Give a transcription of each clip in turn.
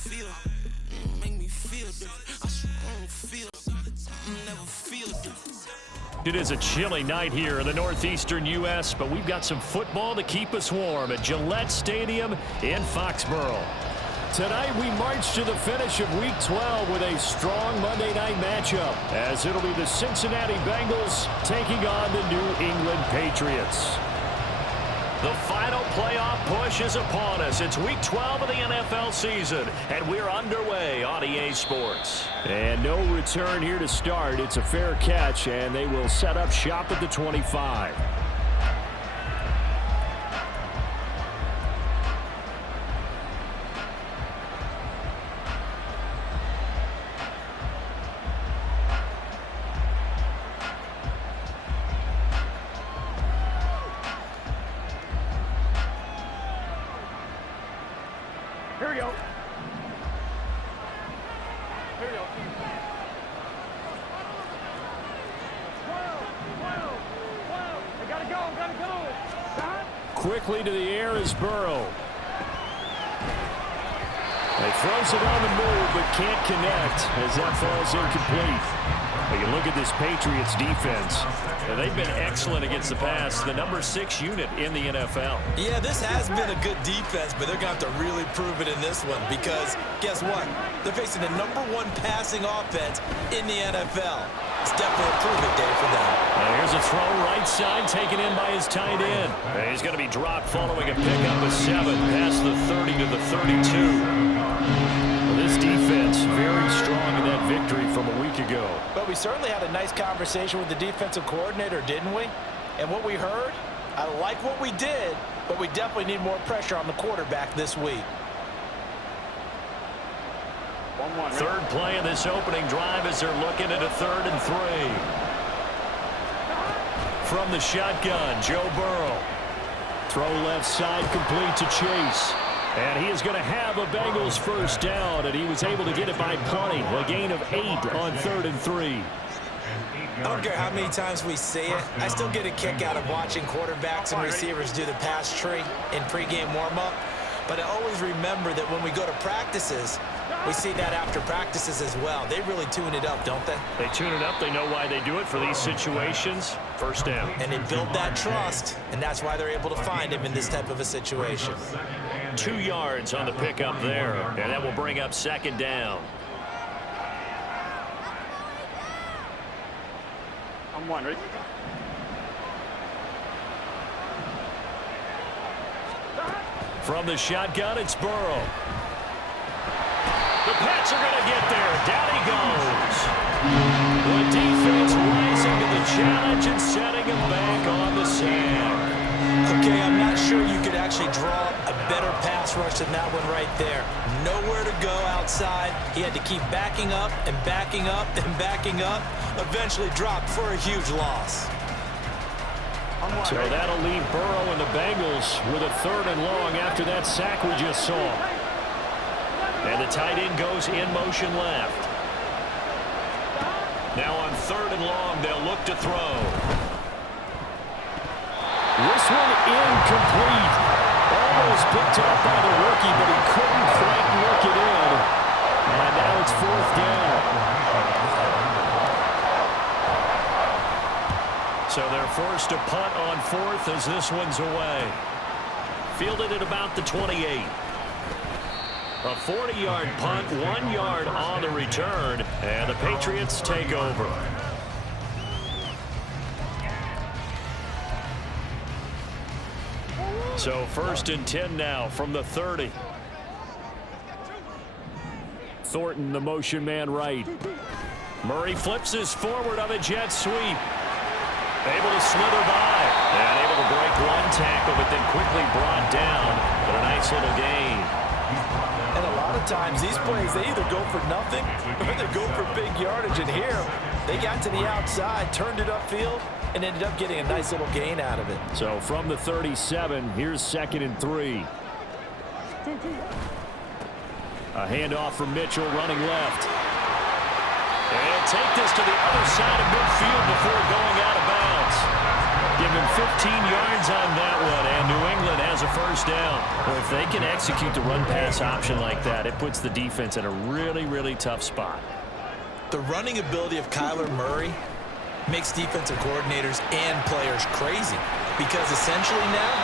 feel. Make me feel different. I swear I don't feel. Never feel different. It is a chilly night here in the northeastern U.S., but we've got some football to keep us warm at Gillette Stadium in Foxborough. Tonight we march to the finish of Week 12 with a strong Monday night matchup, as it'll be the Cincinnati Bengals taking on the New England Patriots. The final playoff push is upon us. It's Week 12 of the NFL season, and we're underway on EA Sports. And no return here to start. It's a fair catch, and they will set up shop at the 25. Here we go. Here we go. 12. I gotta go. Quickly to the air is Burrow. He throws it on the move, but can't connect as that falls incomplete. You look at this Patriots defense. They've been excellent against the pass, the number 6 unit in the NFL. Yeah, this has been a good defense, but they're going to have to really prove it in this one because guess what? They're facing the number 1 passing offense in the NFL. It's definitely a prove-it day for them. Here's a throw right side taken in by his tight end. He's going to be dropped following a pickup of 7 past the 30 to the 32. This defense very strong in that victory from a week ago. But we certainly had a nice conversation with the defensive coordinator, didn't we? And what we heard, I like what we did, but we definitely need more pressure on the quarterback this week. 1-1. Third play of this opening drive as they're looking at a 3rd and 3. From the shotgun, Joe Burrow. Throw left side complete to Chase. And he is going to have a Bengals first down, and he was able to get it by punting. A gain of 8 on 3rd and 3. I don't care how many times we say it, I still get a kick out of watching quarterbacks and receivers do the pass tree in pregame warm-up. But I always remember that when we go to practices, we see that after practices as well. They really tune it up, don't they? They tune it up. They know why they do it for these situations. First down. And they build that trust, and that's why they're able to find him in this type of a situation. 2 yards on the pickup there, and that will bring up 2nd down. I'm 1, ready? From the shotgun, it's Burrow. The Pats are going to get there. Down he goes. The defense rising to the challenge and setting him back on the sack. Okay, I'm not sure you could actually draw a better pass rush than that one right there. Nowhere to go outside. He had to keep backing up and backing up and backing up. Eventually dropped for a huge loss. So that'll leave Burrow and the Bengals with a 3rd and long after that sack we just saw. And the tight end goes in motion left. Now on 3rd and long, they'll look to throw. This one incomplete. Almost picked up by the rookie, but he couldn't quite work it in. And now it's 4th down. So they're forced to punt on 4th as this one's away. Fielded at about the 28. A 40-yard punt, 1 yard on the return, and the Patriots take over. So 1st and 10 now from the 30. Thornton, the motion man right. Murray flips his forward on a jet sweep. Able to slither by. And able to break 1 tackle, but then quickly brought down. But a nice little gain. And a lot of times these plays, they either go for nothing or they go for big yardage. And here, they got to the outside, turned it upfield, and ended up getting a nice little gain out of it. So from the 37, here's 2nd and 3. A handoff from Mitchell running left. And take this to the other side of midfield before going out of bounds. Give Gave him 15 yards on that one, and New England has a first down. Well, if they can execute the run-pass option like that, it puts the defense in a really, really tough spot. The running ability of Kyler Murray makes defensive coordinators and players crazy because essentially now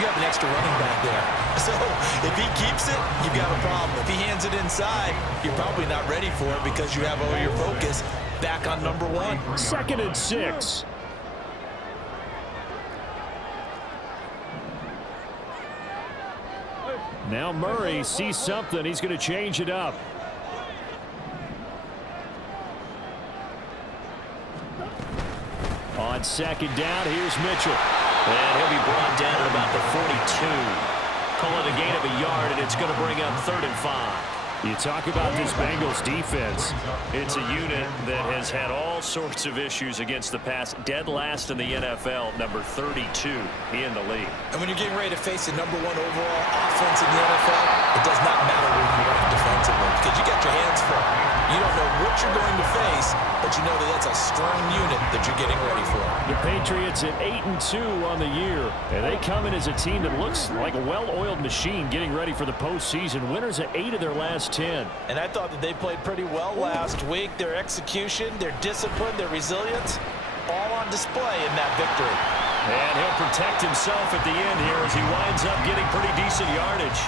you have an extra running back there. So if he keeps it, you've got a problem. If he hands it inside, you're probably not ready for it because you have all your focus back on number one. 2nd and 6. Now Murray sees something. He's going to change it up. On 2nd down, here's Mitchell. And he'll be brought down at about the 42. Call it a gain of a yard, and it's going to bring up 3rd and 5. You talk about this Bengals defense. It's a unit that has had all sorts of issues against the pass. Dead last in the NFL, number 32 in the league. And when you're getting ready to face the number 1 overall offense in the NFL, it does not matter where you rank defensively because you got your hands full. You don't know what you're going to face, but you know that that's a strong unit that you're getting ready for. The Patriots at 8-2 on the year, and they come in as a team that looks like a well-oiled machine getting ready for the postseason. Winners at 8 of their last 10. And I thought that they played pretty well last week. Their execution, their discipline, their resilience, all on display in that victory. And he'll protect himself at the end here as he winds up getting pretty decent yardage.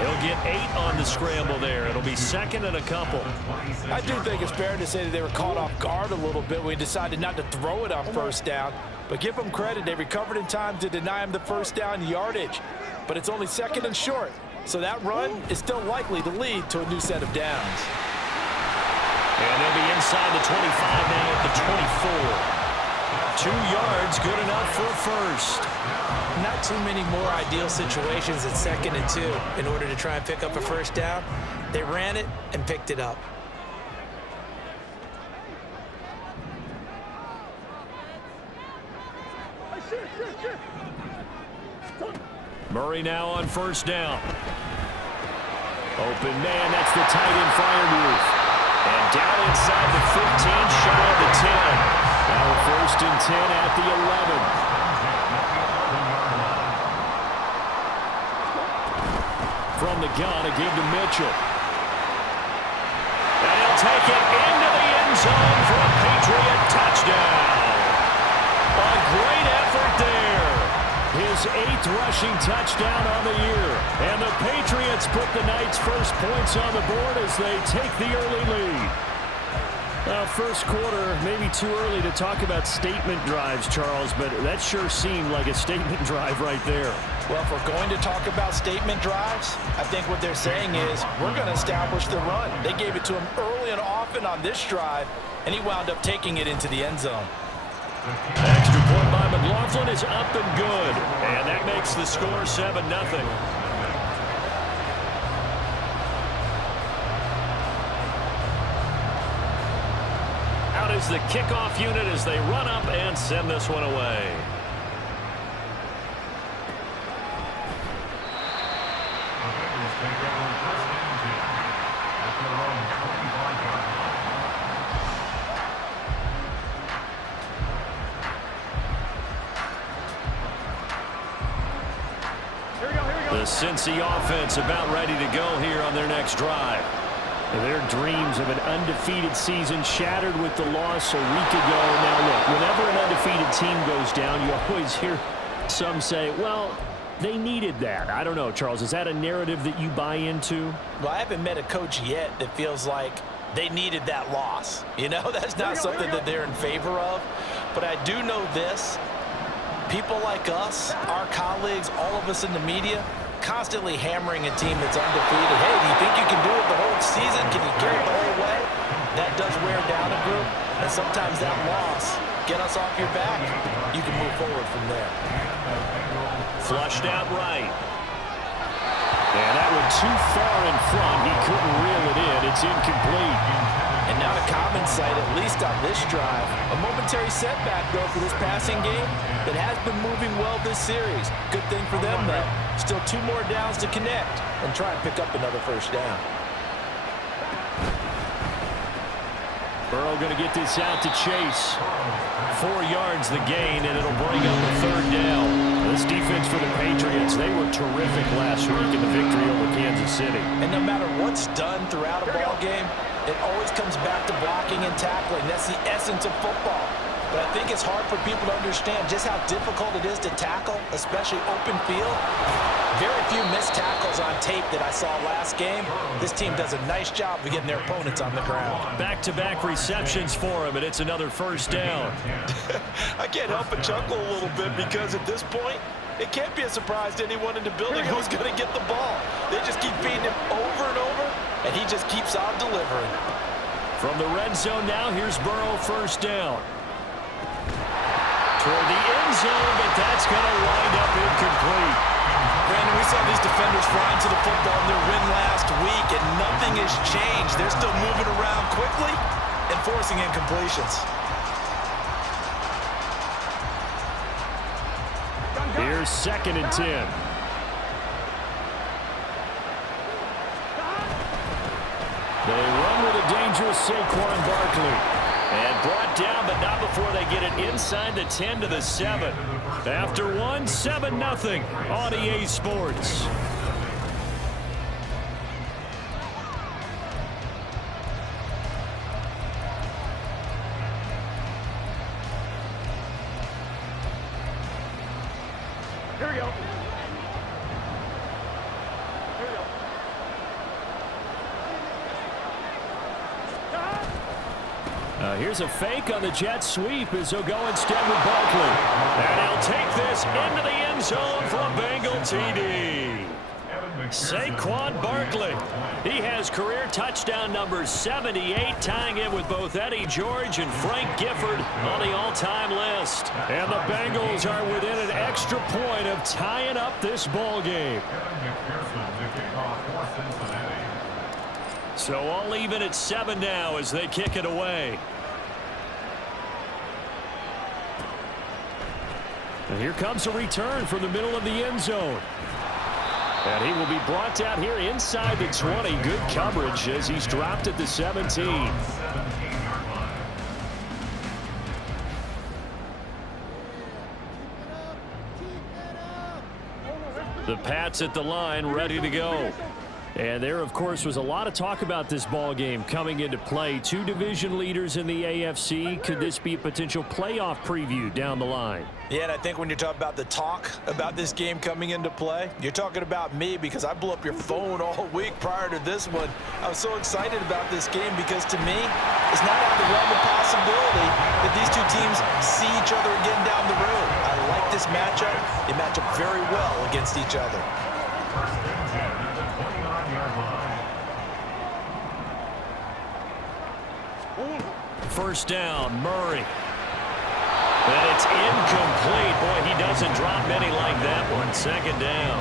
He'll get 8 on the scramble there. It'll be 2nd and a couple. I do think it's fair to say that they were caught off guard a little bit. We decided not to throw it on 1st down. But give them credit. They recovered in time to deny him the 1st down yardage. But it's only 2nd and short. So that run is still likely to lead to a new set of downs. And they'll be inside the 25 now at the 24. 2 yards, good enough for a first. Not too many more ideal situations at 2nd and 2 in order to try and pick up a 1st down. They ran it and picked it up. Murray now on 1st down. Open man, that's the tight end fire move. And down inside the 15, shy of the 10. Now a 1st and 10 at the 11. From the gun, a give to Mitchell. And he'll take it into the end zone for a Patriot touchdown. A great effort there. His 8th rushing touchdown on the year. And the Patriots put the night's first points on the board as they take the early lead. First quarter, maybe too early to talk about statement drives, Charles, but that sure seemed like a statement drive right there. Well, if we're going to talk about statement drives, I think what they're saying is we're going to establish the run. They gave it to him early and often on this drive, and he wound up taking it into the end zone. Extra point by McLaughlin is up and good, and that makes the score 7-0. Out is the kickoff unit as they run up and send this one away. The Cincy offense about ready to go here on their next drive. Their dreams of an undefeated season shattered with the loss a week ago. Now look, whenever an undefeated team goes down, you always hear some say, well, they needed that. I don't know, Charles. Is that a narrative that you buy into? Well, I haven't met a coach yet that feels like they needed that loss. You know, that's not something that they're in favor of. But I do know this. People like us, our colleagues, all of us in the media, constantly hammering a team that's undefeated. Hey, do you think you can do it the whole season? Can you carry it the whole way? That does wear down a group. And sometimes that loss, get us off your back. You can move forward from there. Flushed out right. And that one too far in front. He couldn't reel it in. It's incomplete. And not a common sight, at least on this drive. A momentary setback, though, for this passing game that has been moving well this series. Good thing for them, though. Still 2 more downs to connect and try and pick up another 1st down. Burrow going to get this out to Chase. 4 yards the gain, and it'll bring up a 3rd down. This defense for the Patriots, they were terrific last week in the victory over Kansas City. And no matter what's done throughout a ball game, it always comes back to blocking and tackling. That's the essence of football. But I think it's hard for people to understand just how difficult it is to tackle, especially open field. Very few missed tackles on tape that I saw last game. This team does a nice job of getting their opponents on the ground. Back-to-back receptions for him, and it's another 1st down. I can't help but chuckle a little bit because at this point, it can't be a surprise to anyone in the building who's going to get the ball. They just keep feeding him over and over, and he just keeps on delivering. From the red zone now, here's Burrow, 1st down. Toward the end zone, but that's going to wind up incomplete. Brandon, we saw these defenders flying to the football in their win last week, and nothing has changed. They're still moving around quickly and forcing incompletions. Here's 2nd and 10. They run with a dangerous Saquon Barkley. And brought down, but not before they get it inside the 10 to the 7. After 1, 7-0 on EA Sports. Here we go. Here's a fake on the jet sweep as he'll go instead with Barkley. And he'll take this into the end zone for a Bengal TD. Saquon Barkley. He has career touchdown number 78, tying it with both Eddie George and Frank Gifford on the all-time list. And the Bengals are within an extra point of tying up this ball game. So all even at 7 now as they kick it away. And here comes a return from the middle of the end zone. And he will be brought down here inside the 20. Good coverage as he's dropped at the 17. The Pats at the line, ready to go. And there, of course, was a lot of talk about this ball game coming into play. 2 division leaders in the AFC. Could this be a potential playoff preview down the line? Yeah, and I think when you're talking about the talk about this game coming into play, you're talking about me because I blew up your phone all week prior to this one. I was so excited about this game because to me, it's not out of the realm of possibility that these 2 teams see each other again down the road. I like this matchup. They match up very well against each other. First down, Murray. And it's incomplete. Boy, he doesn't drop many like that one. 2nd down.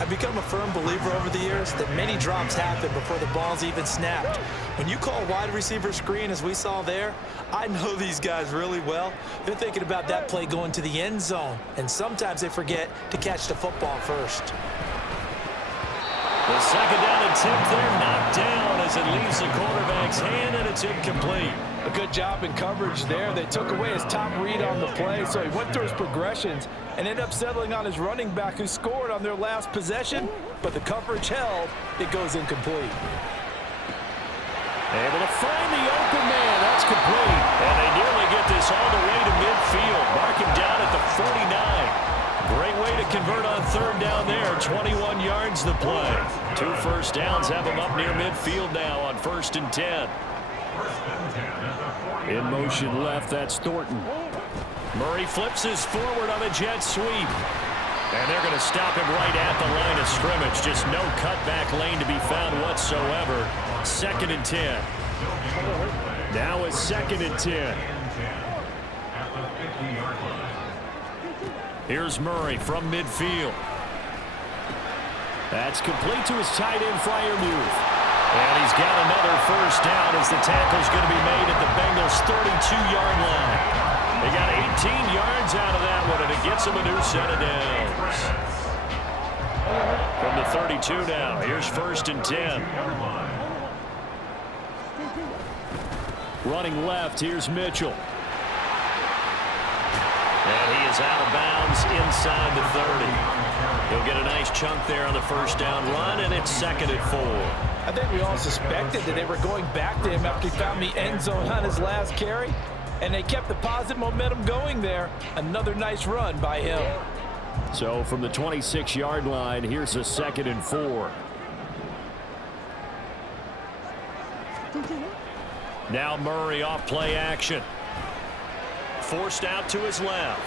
I've become a firm believer over the years that many drops happen before the ball's even snapped. When you call wide receiver screen, as we saw there, I know these guys really well. They're thinking about that play going to the end zone, and sometimes they forget to catch the football first. The 2nd down attempt there knocked down as it leaves the quarterback's hand, and it's incomplete. A good job in coverage there. They took away his top read on the play, so he went through his progressions and ended up settling on his running back who scored on their last possession, but the coverage held. It goes incomplete. Able to find the open man. That's complete. And they nearly get this all the way to midfield. Mark him down at the 49. Great way to convert on 3rd down there. 21 yards the play. 2 first downs have him up near midfield now on 1st and 10. In motion left, that's Thornton. Murray flips his forward on a jet sweep. And they're going to stop him right at the line of scrimmage. Just no cutback lane to be found whatsoever. 2nd and 10. Now it's 2nd and 10. Here's Murray from midfield. That's complete to his tight end Freiermuth. And he's got another first down as the tackle's going to be made at the Bengals' 32-yard line. They got 18 yards out of that one, and it gets them a new set of downs. From the 32 now, here's 1st and 10. Running left, here's Mitchell. And he is out of bounds inside the 30. He'll get a nice chunk there on the first down run, and it's 2nd and 4. I think we all suspected that they were going back to him after he found the end zone on his last carry, and they kept the positive momentum going there. Another nice run by him. So from the 26-yard line, here's a 2nd and 4. Now Murray off play action. Forced out to his left.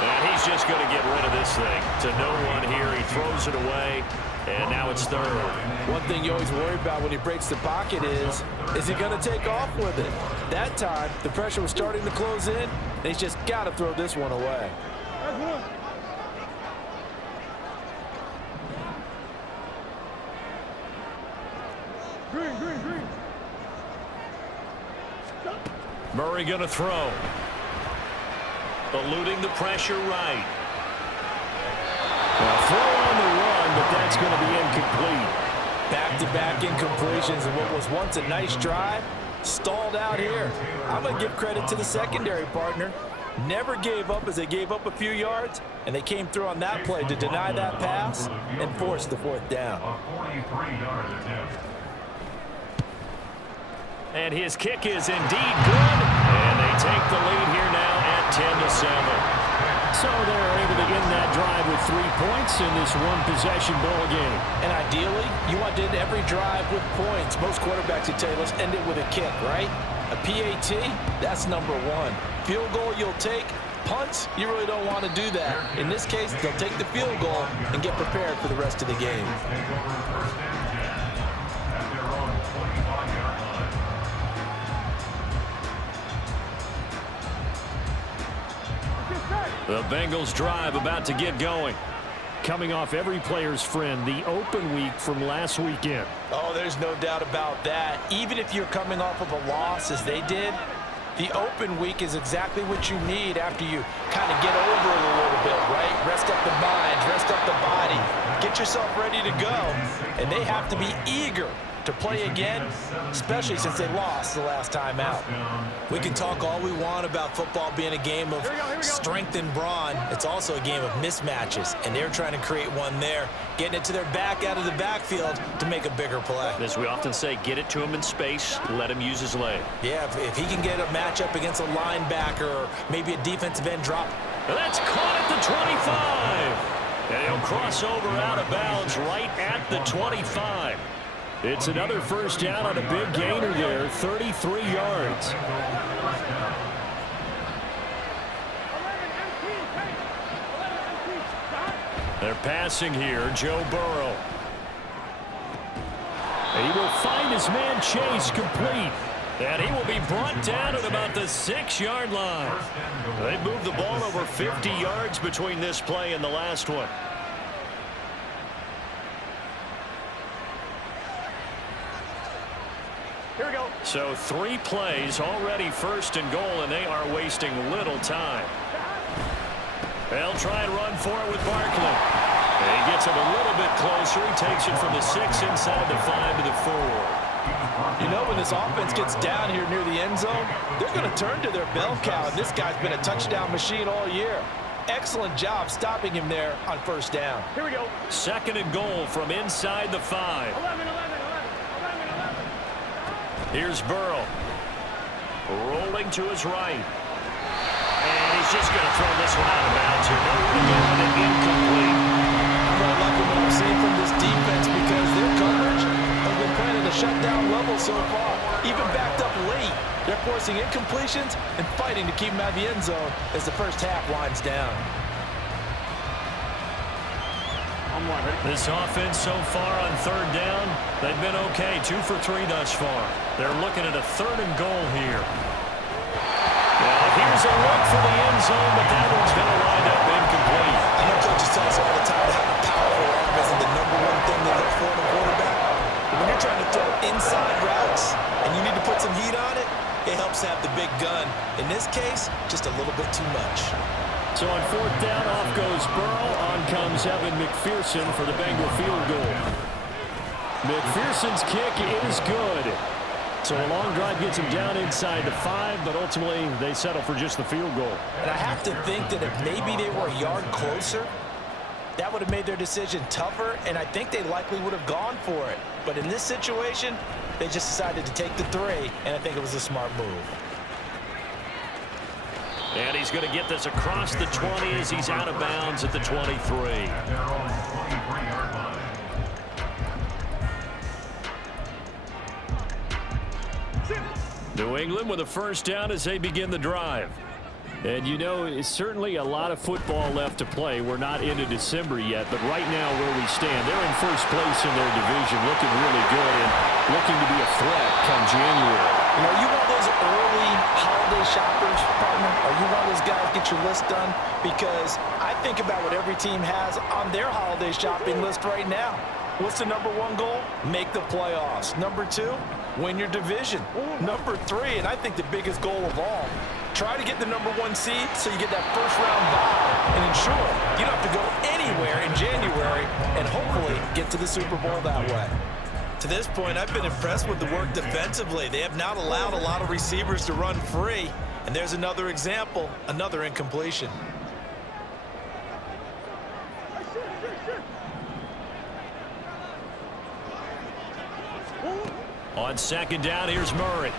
And he's just going to get rid of this thing to no one here. He throws it away, and now it's 3rd. One thing you always worry about when he breaks the pocket is he going to take off with it? That time, the pressure was starting to close in, and he's just got to throw this one away. Green, green, green. Murray going to throw. Eluding the pressure right. Well, throw on the run, but that's going to be incomplete. Back-to-back incompletions and what was once a nice drive stalled out here. I'm going to give credit to the secondary partner. Never gave up as they gave up a few yards, and they came through on that play to deny that pass and force the 4th down. And his kick is indeed good. And they take the lead here now at 10-7. So they're able to end that drive with 3 points in this one-possession ball game. And ideally, you want to end every drive with points. Most quarterbacks would tell you, let's end it with a kick, right? A PAT, that's number 1. Field goal you'll take. Punts, you really don't want to do that. In this case, they'll take the field goal and get prepared for the rest of the game. The Bengals drive about to get going. Coming off every player's friend, the open week from last weekend. Oh, there's no doubt about that. Even if you're coming off of a loss as they did, the open week is exactly what you need after you kind of get over it a little bit, right? Rest up the mind, rest up the body, get yourself ready to go. And they have to be eager to play again, especially since they lost the last time out. We can talk all we want about football being a game of strength and brawn. It's also a game of mismatches, and they're trying to create one there, getting it to their back out of the backfield to make a bigger play. As we often say, get it to him in space, let him use his leg. Yeah, if he can get a matchup against a linebacker or maybe a defensive end drop. And that's caught at the 25. And he'll cross over out of bounds right at the 25. It's another first down on a big gainer there, 33 yards. They're passing here, Joe Burrow. He will find his man Chase complete. And he will be brought down at about the 6-yard line. They moved the ball over 50 yards between this play and the last one. Here we go. So 3 plays, already 1st and goal, and they are wasting little time. They'll try and run for it with Barkley. He gets it a little bit closer. He takes it from the 6 inside the 5 to the 4. You know, when this offense gets down here near the end zone, they're going to turn to their bell cow, and this guy's been a touchdown machine all year. Excellent job stopping him there on 1st down. Here we go. 2nd and goal from inside the 5. 11. Here's Burrow. Rolling to his right. And he's just going to throw this one out of bounds here. Nowhere to go, and incomplete. I'm really liking what I'm seeing from this defense because their coverage has been playing at a shutdown level so far. Even backed up late, they're forcing incompletions and fighting to keep them out of the end zone as the first half winds down. This offense so far on 3rd down, they've been okay. 2 for 3 thus far. They're looking at a 3rd and goal here. Well, here's a look for the end zone, but that one's going to wind up incomplete. I know coaches tell us all the time that having a powerful arm isn't the #1 thing they look for in a quarterback. But when you're trying to throw inside routes and you need to put some heat on it, it helps have the big gun. In this case, just a little bit too much. So on 4th down, off goes Burrow. On comes Evan McPherson for the Bengal field goal. McPherson's kick is good. So a long drive gets them down inside the 5, but ultimately they settle for just the field goal. And I have to think that if maybe they were a yard closer, that would have made their decision tougher, and I think they likely would have gone for it. But in this situation, they just decided to take the 3, and I think it was a smart move. And he's going to get this across the 20 as he's out of bounds at the 23. New England with a first down as they begin the drive. And you know, it's certainly a lot of football left to play. We're not into December yet, but right now where we stand, they're in first place in their division, looking really good and looking to be a threat come January. You know, you one of those early holiday shoppers, partner? Are you one of those guys get your list done? Because I think about what every team has on their holiday shopping list right now. What's the number 1 goal? Make the playoffs. Number 2, win your division. Number 3, and I think the biggest goal of all, try to get the number 1 seed so you get that first-round bye and ensure you don't have to go anywhere in January and hopefully get to the Super Bowl that way. To this point, I've been impressed with the work defensively. They have not allowed a lot of receivers to run free. And there's another example, another incompletion. On second down, here's Murray.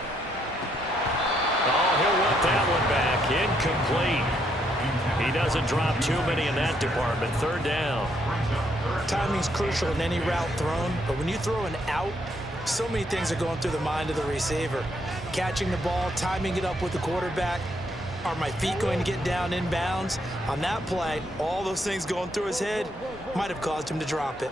Oh, he'll want that one back. Incomplete. He doesn't drop too many in that department. Third down. Timing's crucial in any route thrown, but when you throw an out, so many things are going through the mind of the receiver. Catching the ball, timing it up with the quarterback. Are my feet going to get down in bounds? On that play, all those things going through his head might have caused him to drop it.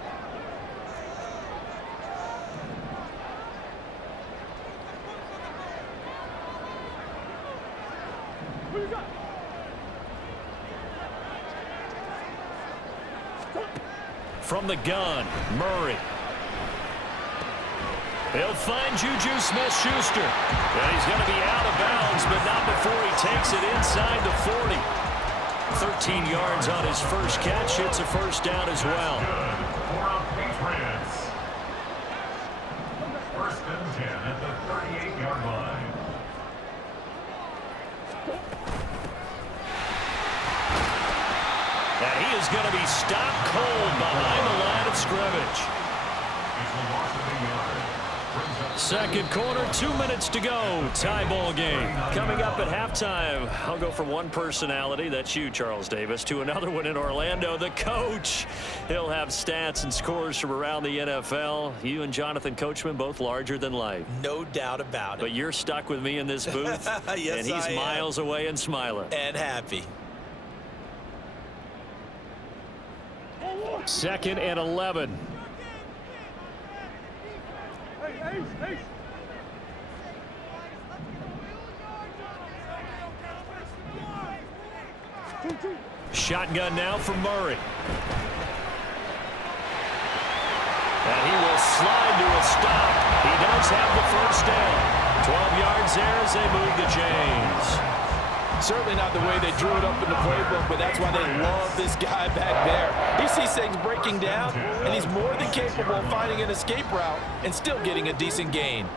From the gun, Murray. He'll find Juju Smith-Schuster. And he's going to be out of bounds, but not before he takes it inside the 40. 13 yards on his first catch. It's a first down as well. First and 10 at the 38-yard line. And he is going to be stopped cold behind the line of scrimmage. Second quarter, 2 minutes to go. Tie ball game. Coming up at halftime, I'll go from one personality, that's you, Charles Davis, to another one in Orlando, the coach. He'll have stats and scores from around the NFL. You and Jonathan Coachman, both larger than life. No doubt about it. But you're stuck with me in this booth. Yes, and he's miles away and smiling. And happy. Second and 11. Shotgun now for Murray. And he will slide to a stop. He does have the first down. 12 yards there as they move the chains. Certainly not the way they drew it up in the playbook, but that's why they love this guy back there. He sees things breaking down, and he's more than capable of finding an escape route and still getting a decent gain.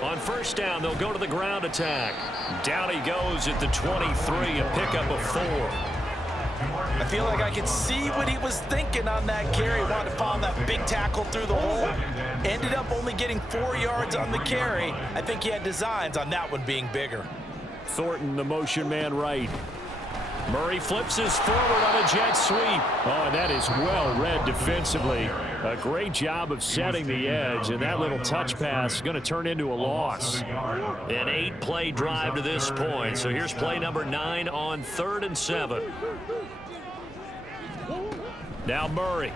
On first down, they'll go to the ground attack. Down he goes at the 23, a pickup of 4. I feel like I could see what he was thinking on that carry. Wanted to find that big tackle through the hole. Ended up only getting 4 yards on the carry. I think he had designs on that one being bigger. Thornton, the motion man right. Murray flips his forward on a jet sweep. Oh, and that is well read defensively. A great job of setting the edge, and that little touch pass is going to turn into a loss. An 8-play drive to this point. So here's play number 9 on 3rd and 7. Now Murray.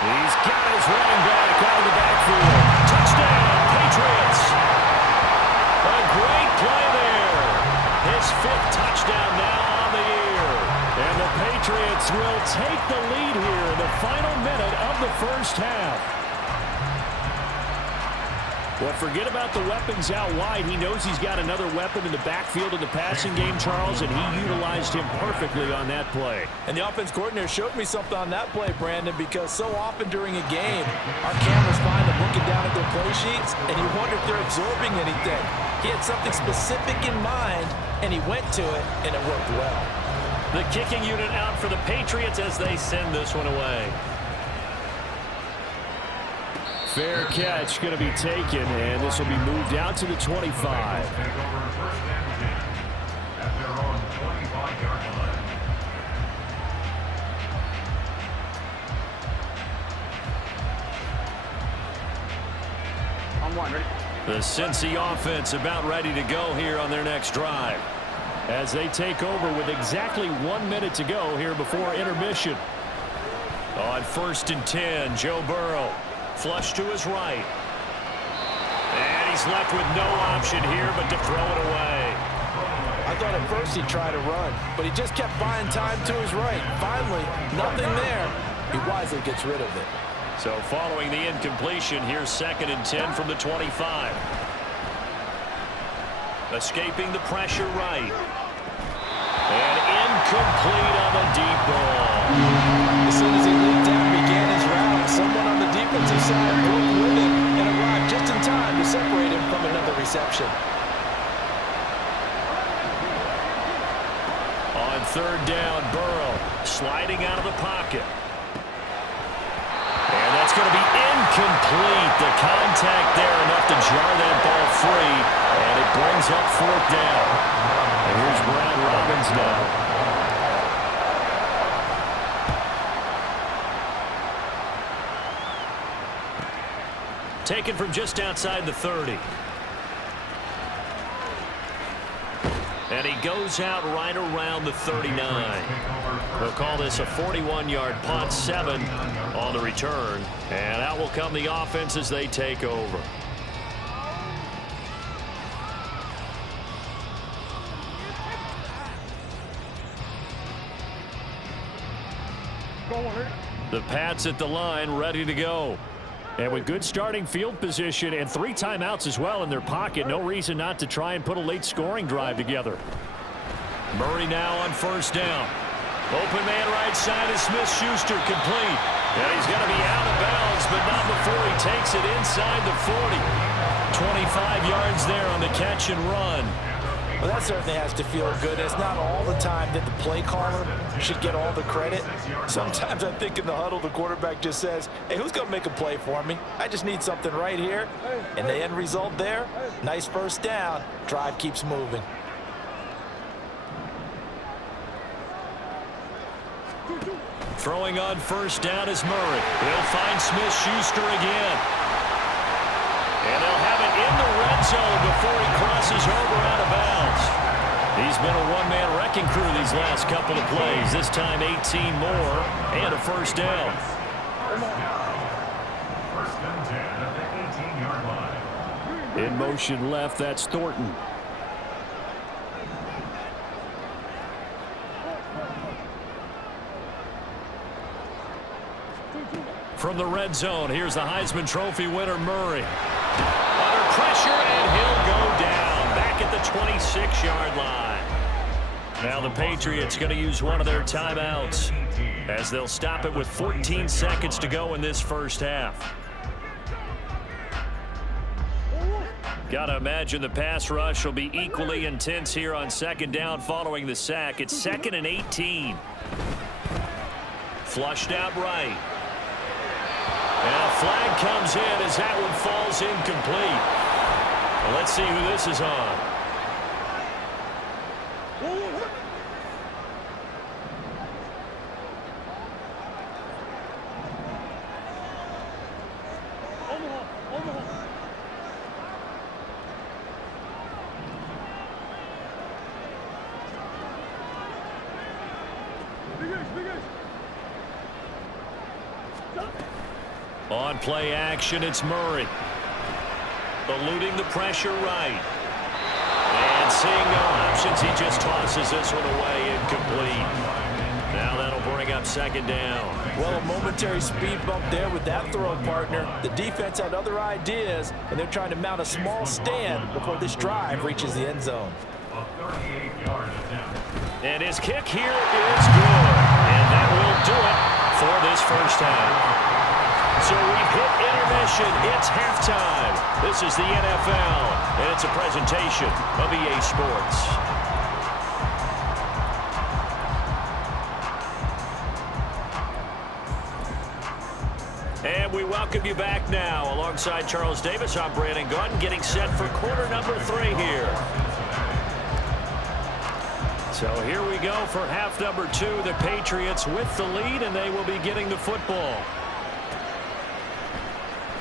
He's got his running back out of the backfield. Touchdown, Patriots. A great play there. His 5th touchdown now on the year. And the Patriots will take the lead here in the final minute of the first half. Well, forget about the weapons out wide. He knows he's got another weapon in the backfield of the passing game, Charles, and he utilized him perfectly on that play. And the offense coordinator showed me something on that play, Brandon, because so often during a game, our cameras find them looking down at their play sheets, and you wonder if they're absorbing anything. He had something specific in mind, and he went to it, and it worked well. The kicking unit out for the Patriots as they send this one away. Fair catch going to be taken, and this will be moved out to the 25. Take over first and 10 at their own 25-yard line. On one, ready? The Cincy offense about ready to go here on their next drive, as they take over with exactly 1 minute to go here before intermission. On 1st and 10, Joe Burrow. Flush to his right. And he's left with no option here but to throw it away. I thought at first he'd try to run, but he just kept buying time to his right. Finally, nothing there. He wisely gets rid of it. So following the incompletion, here's 2nd and 10 from the 25. Escaping the pressure right. And incomplete on the deep ball. As soon as he leaped out and began his route, someone on the defensive side broke with him and arrived just in time to separate him from another reception. On 3rd down, Burrow sliding out of the pocket. And that's going to be incomplete. The contact there enough to jar that ball free, and it brings up 4th down. And here's Brad Robbins now. Taken from just outside the 30. And he goes out right around the 39. We'll call this a 41-yard punt, 7 on the return. And out will come the offense as they take over. The Pats at the line, ready to go. And with good starting field position and 3 timeouts as well in their pocket, no reason not to try and put a late scoring drive together. Murray now on 1st down. Open man right side is Smith-Schuster, complete. And he's going to be out of bounds, but not before he takes it inside the 40. 25 yards there on the catch and run. Well, that certainly has to feel good. It's not all the time that the play caller should get all the credit. Sometimes I think in the huddle, the quarterback just says, hey, who's going to make a play for me? I just need something right here. And the end result there, nice 1st down. Drive keeps moving. Throwing on 1st down is Murray. He'll find Smith-Schuster again. And they'll have it in the red zone before he crosses over out of bounds. He's been a one-man wrecking crew these last couple of plays. This time 18 more and a 1st down. 1st and 10 at the 18-yard line. In motion left, that's Thornton. From the red zone, here's the Heisman Trophy winner, Murray. Under pressure, and he'll go down back at the 26-yard line. Now the Patriots going to use one of their timeouts as they'll stop it with 14 seconds to go in this 1st half. Gotta imagine the pass rush will be equally intense here on 2nd down following the sack. It's 2nd and 18. Flushed out right. And a flag comes in as that one falls incomplete. Well, let's see who this is on. On play action, it's Murray. Eluding the pressure right. And seeing no options, he just tosses this one away incomplete. Now that'll bring up second down. Well, a momentary speed bump there with that throw, partner. The defense had other ideas, and they're trying to mount a small stand before this drive reaches the end zone. A 38-yard attempt. And his kick here is good. And that will do it for this first half. So we've hit intermission. It's halftime. This is the NFL, and it's a presentation of EA Sports. And we welcome you back now. Alongside Charles Davis, I'm Brandon Gunn, getting set for quarter number 3 here. So here we go for half number 2. The Patriots with the lead, and they will be getting the football.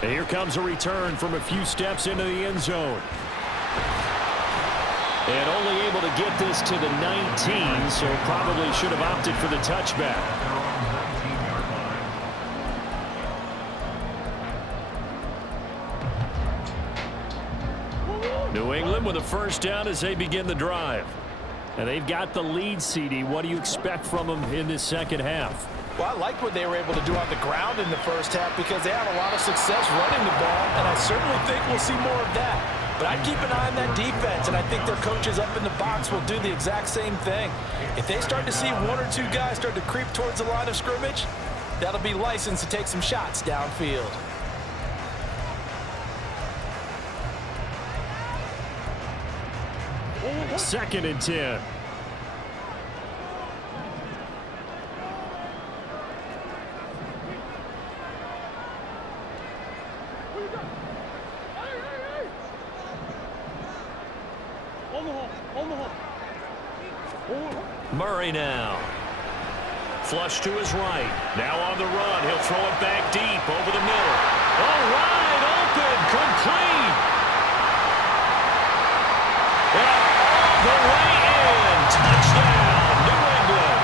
And here comes a return from a few steps into the end zone. And only able to get this to the 19, so probably should have opted for the touchback. New England with a first down as they begin the drive. And they've got the lead, CD. What do you expect from them in this second half? Well, I like what they were able to do on the ground in the first half because they had a lot of success running the ball, and I certainly think we'll see more of that. But I'd keep an eye on that defense, and I think their coaches up in the box will do the exact same thing. If they start to see 1 or 2 guys start to creep towards the line of scrimmage, that'll be licensed to take some shots downfield. Second and 10. Murray now. Flush to his right. Now on the run. He'll throw it back deep over the middle. All right, open, complete. And all the way in. Touchdown, New England.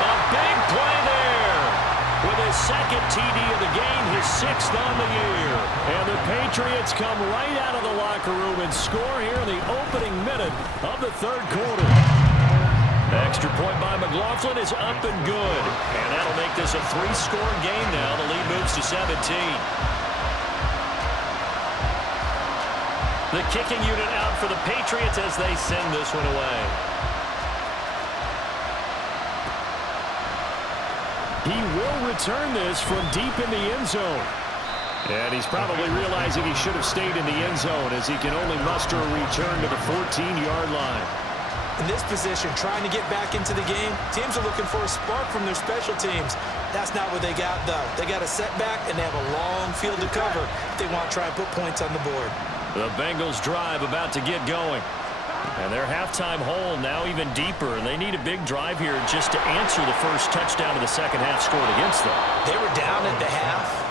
A big play there. With his second TD of the game, his 6th on the year. And the Patriots come right out of the locker room and score here in the opening minute of the third quarter. Extra point by McLaughlin is up and good. And that'll make this a 3-score game now. The lead moves to 17. The kicking unit out for the Patriots as they send this one away. He will return this from deep in the end zone. And he's probably realizing he should have stayed in the end zone as he can only muster a return to the 14-yard line. In this position, trying to get back into the game, teams are looking for a spark from their special teams. That's not what they got, though. They got a setback, and they have a long field to cover if they want to try and put points on the board. The Bengals drive about to get going. And their halftime hole now even deeper, and they need a big drive here just to answer the first touchdown of the second half scored against them. They were down at the half.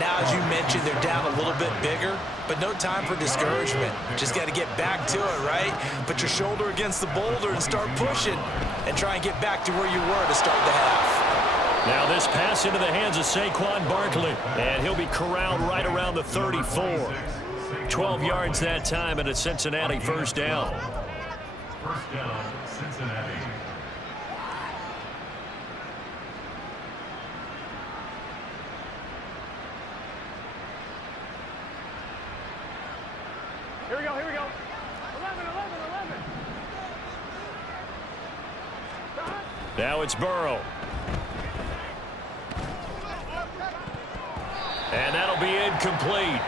Now, as you mentioned, they're down a little bit bigger, but no time for discouragement. Just got to get back to it, right? Put your shoulder against the boulder and start pushing and try and get back to where you were to start the half. Now this pass into the hands of Saquon Barkley, and he'll be corralled right around the 34. 12 yards that time, and a Cincinnati first down. First down, Cincinnati. Here we go, here we go. 11. Now it's Burrow. And that'll be incomplete.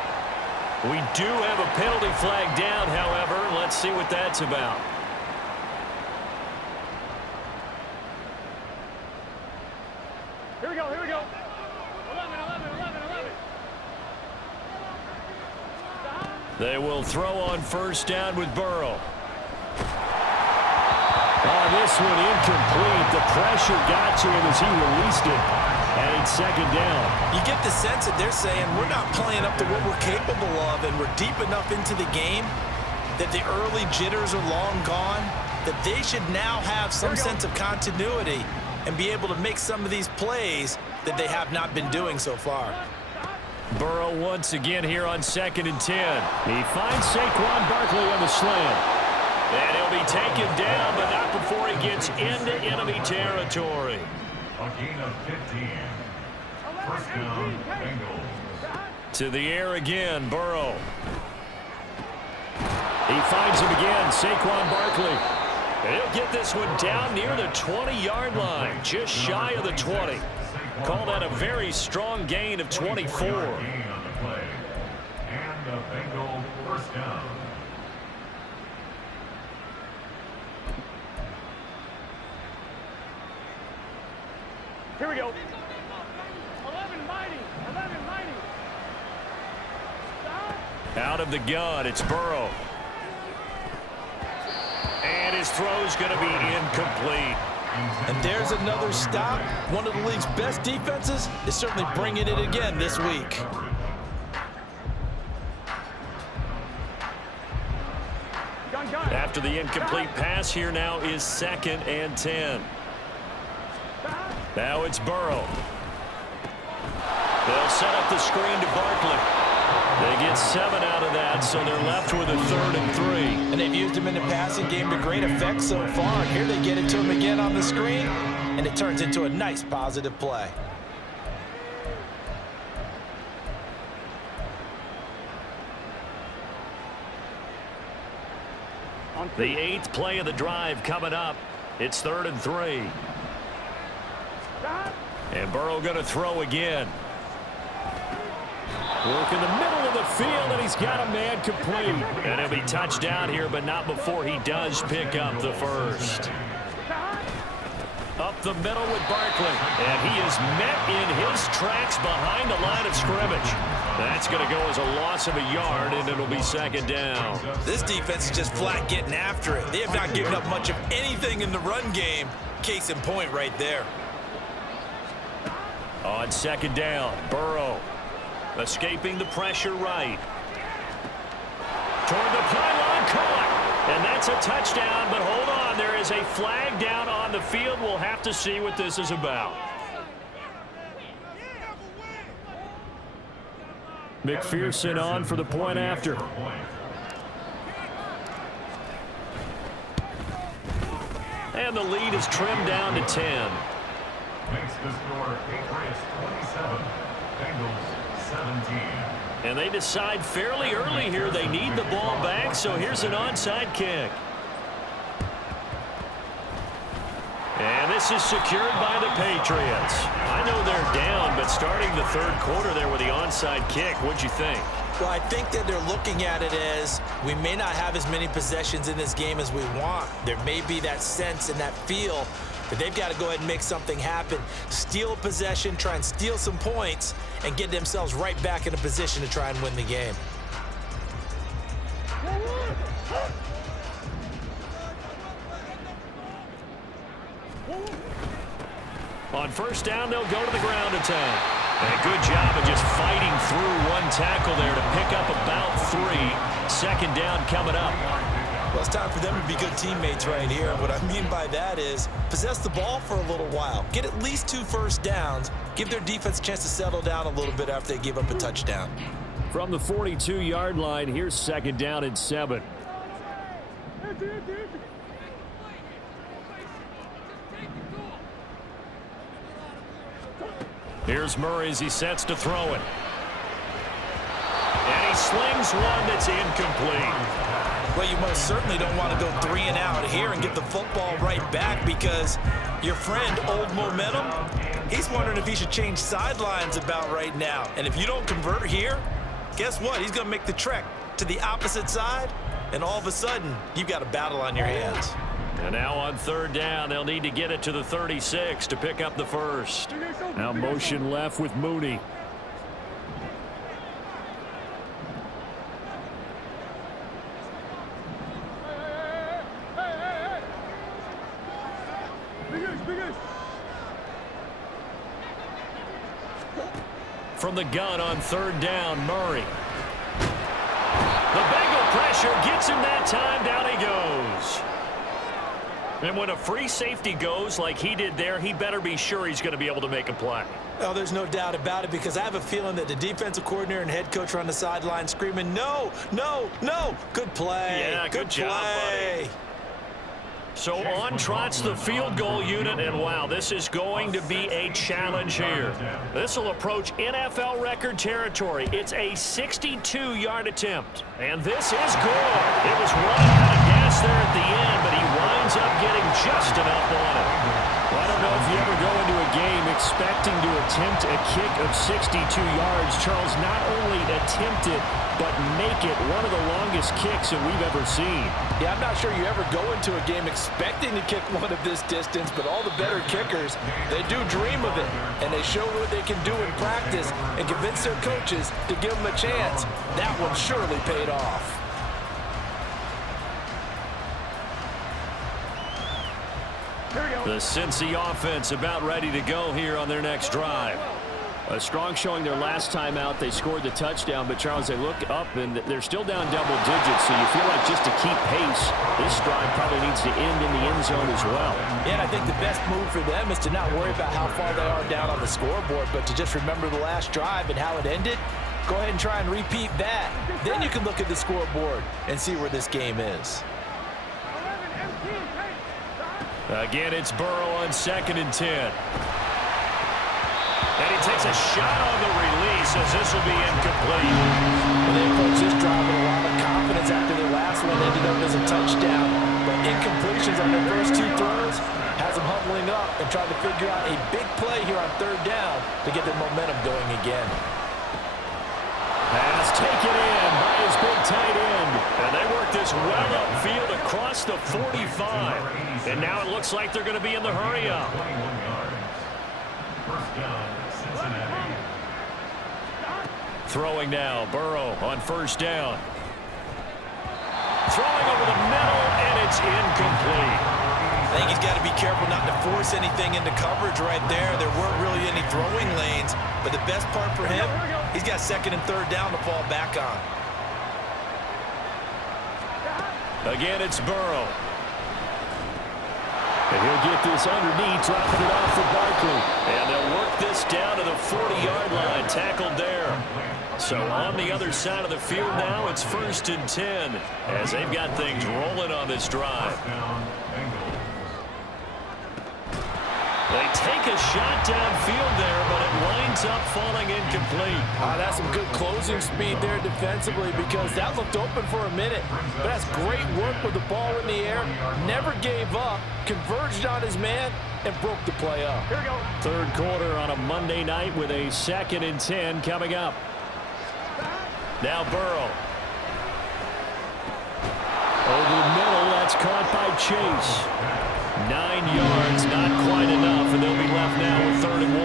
We do have a penalty flag down, however. Let's see what that's about. Here we go, here we go. 11. They will throw on first down with Burrow. Oh, this one incomplete. The pressure got to him as he released it. And it's second down. You get the sense that they're saying we're not playing up to what we're capable of, and we're deep enough into the game that the early jitters are long gone, that they should now have some sense of continuity and be able to make some of these plays that they have not been doing so far. Burrow once again here on 2nd and 10. He finds Saquon Barkley on the slant. And he'll be taken down, but not before he gets into enemy territory. A gain of 15. First down, Bengals. To the air again, Burrow. He finds him again, Saquon Barkley. And he'll get this one down near the 20-yard line, just shy of the 20. Call that a very strong gain of 24. Gain on the play. And the Bengal first down. Here we go. 11 mighty. 11 mighty. Stop. Out of the gun, it's Burrow. And his throw's going to be incomplete. And there's another stop. One of the league's best defenses is certainly bringing it again this week. After the incomplete pass, here now is 2nd and 10. Now it's Burrow. They'll set up the screen to Barkley. They get 7 out of that, so they're left with a 3rd and 3. And they've used him in the passing game to great effect so far. Here they get it to him again on the screen, and it turns into a nice positive play. The 8th play of the drive coming up. It's 3rd and 3. And Burrow going to throw again. Work in the middle of the field, and he's got a man complete. And he'll be touched down here, but not before he does pick up the first. Up the middle with Barkley. And he is met in his tracks behind the line of scrimmage. That's going to go as a loss of a yard, and it'll be 2nd down. This defense is just flat getting after it. They have not given up much of anything in the run game. Case in point right there. On 2nd down, Burrow. Escaping the pressure right. Toward the pylon, caught. And that's a touchdown, but hold on. There is a flag down on the field. We'll have to see what this is about. McPherson on for the point after. And the lead is trimmed down to 10. Makes the score Patriots 27, Bengals 17. And they decide fairly early here they need the ball back, so here's an onside kick. And this is secured by the Patriots. I know they're down, but starting the 3rd quarter there with the onside kick, what'd you think? Well, I think that they're looking at it as we may not have as many possessions in this game as we want. There may be that sense and that feel that they've got to go ahead and make something happen, steal possession, try and steal some points, and get themselves right back in a position to try and win the game. On 1st down, they'll go to the ground attack. And a good job of just fighting through one tackle there to pick up about 3. 2nd down coming up. Well, it's time for them to be good teammates right here. What I mean by that is possess the ball for a little while. Get at least 2 first downs. Give their defense a chance to settle down a little bit after they give up a touchdown. From the 42-yard line, here's 2nd down and 7. Here's Murray as he sets to throw it. And he slings one that's incomplete. Well, you most certainly don't want to go 3 and out here and get the football right back because your friend, Old Momentum, he's wondering if he should change sidelines about right now. And if you don't convert here, guess what? He's going to make the trek to the opposite side, and all of a sudden, you've got a battle on your hands. And now on 3rd down, they'll need to get it to the 36 to pick up the first. Now motion left with Mooney. From the gun on 3rd down, Murray. The Bengal pressure gets him that time. Down he goes. And when a free safety goes like he did there, he better be sure he's going to be able to make a play. Well, there's no doubt about it because I have a feeling that the defensive coordinator and head coach are on the sideline screaming, no, no, no. Good play. Yeah, good job, buddy. So on trots the field goal unit, and wow, this is going to be a challenge here. This will approach NFL record territory. It's a 62-yard attempt, and this is good. It was running out of gas there at the end, but he winds up getting just enough on it. Well, I don't know if you ever go into a game expecting to attempt a kick of 62 yards. Charles, not only attempt it, but make it one of the longest kicks that we've ever seen. Yeah, I'm not sure you ever go into a game expecting to kick one of this distance, but all the better kickers, they do dream of it, and they show what they can do in practice and convince their coaches to give them a chance. That one surely paid off. The Cincy offense about ready to go here on their next drive. A strong showing their last time out. They scored the touchdown, but Charles, they look up and they're still down double digits, so you feel like just to keep pace, this drive probably needs to end in the end zone as well. Yeah, and I think the best move for them is to not worry about how far they are down on the scoreboard, but to just remember the last drive and how it ended. Go ahead and try and repeat that. Then you can look at the scoreboard and see where this game is. Again, it's Burrow on 2nd and 10. And he takes a shot on the release as this will be incomplete. Well, they approach this drive with a lot of confidence after their last one ended up as a touchdown. But incompletions on their first 2 throws has them huddling up and trying to figure out a big play here on 3rd down to get their momentum going again. Pass taken in by his big tight end. And they work this well upfield across the 45. And now it looks like they're going to be in the hurry-up. 21 yards. First down, Cincinnati. Throwing now, Burrow on 1st down. Throwing over the middle, and it's incomplete. I think he's got to be careful not to force anything into coverage right there. There weren't really any throwing lanes, but the best part for him, he's got 2nd and 3rd down to fall back on. Again, it's Burrow. And he'll get this underneath, dropping it off for Barkley. And they'll work this down to the 40-yard line, tackled there. So on the other side of the field now, it's 1st and 10 as they've got things rolling on this drive. They take a shot downfield there, but it winds up falling incomplete. That's some good closing speed there defensively because that looked open for a minute. But that's great work with the ball in the air. Never gave up, converged on his man, and broke the play up. Here we go. 3rd quarter on a Monday night with a 2nd and 10 coming up. Now Burrow. Over the middle, that's caught by Chase. 9 yards, not quite enough, and they'll be left now with 3rd and 1.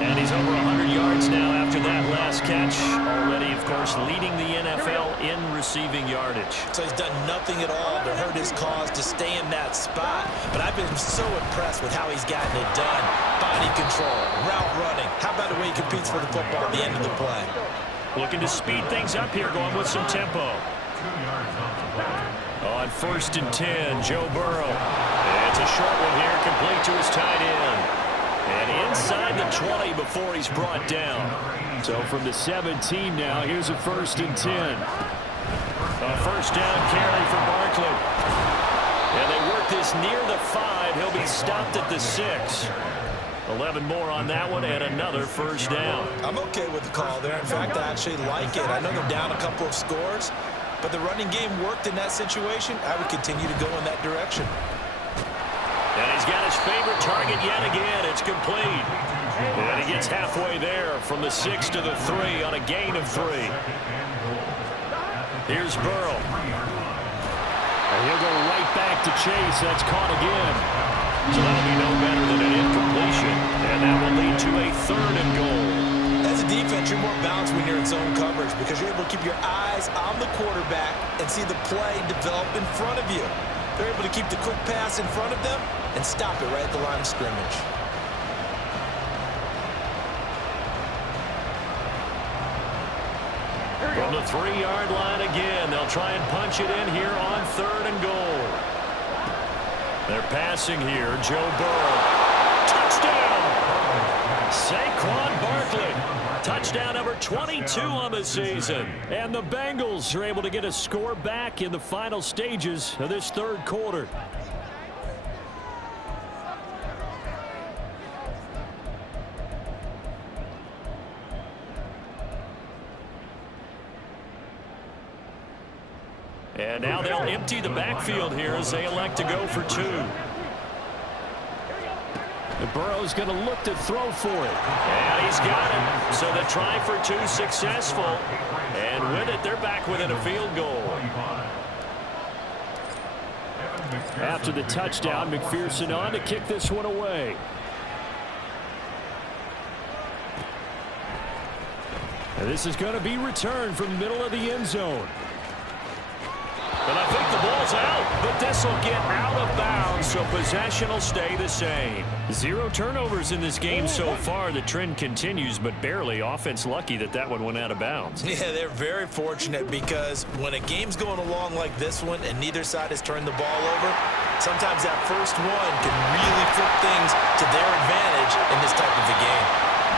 And he's over 100 yards now after that last catch. Already, of course, leading the NFL in receiving yardage. So he's done nothing at all to hurt his cause to stay in that spot. But I've been so impressed with how he's gotten it done. Body control, route running. How about the way he competes for the football at the end of the play? Looking to speed things up here, going with some tempo. 2 yards on the play. On 1st and 10, Joe Burrow. It's a short one here, complete to his tight end. And inside the 20 before he's brought down. So from the 17 now, here's a 1st and 10. A 1st down carry for Barkley. And they work this near the 5. He'll be stopped at the 6. 11 more on that one, and another 1st down. I'm okay with the call there. In fact, I actually like it. I know they're down a couple of scores, but the running game worked in that situation. I would continue to go in that direction. And he's got his favorite target yet again. It's complete. And he gets halfway there from the 6 to the 3 on a gain of 3. Here's Burrow. And he'll go right back to Chase. That's caught again. So that'll be no better than an incompletion. And that will lead to a 3rd and goal. As a defense, you're more balanced when you're in zone coverage because you're able to keep your eyes on the quarterback and see the play develop in front of you. They're able to keep the quick pass in front of them and stop it right at the line of scrimmage. From the 3-yard line again, they'll try and punch it in here on 3rd and goal. They're passing here, Joe Burrow. Touchdown! Saquon Barkley. Touchdown number 22 on the season. And the Bengals are able to get a score back in the final stages of this 3rd quarter. And now they'll empty the backfield here as they elect to go for 2. And Burrow's going to look to throw for it. And he's got it. So the try for 2 successful. And with it, they're back within a field goal. After the touchdown, McPherson on to kick this one away. And this is going to be returned from the middle of the end zone. And I think the ball's out, but this will get out of bounds, so possession will stay the same. 0 turnovers in this game so far. The trend continues, but barely. Offense lucky that one went out of bounds. Yeah, they're very fortunate because when a game's going along like this one and neither side has turned the ball over, sometimes that first one can really flip things to their advantage in this type of a game.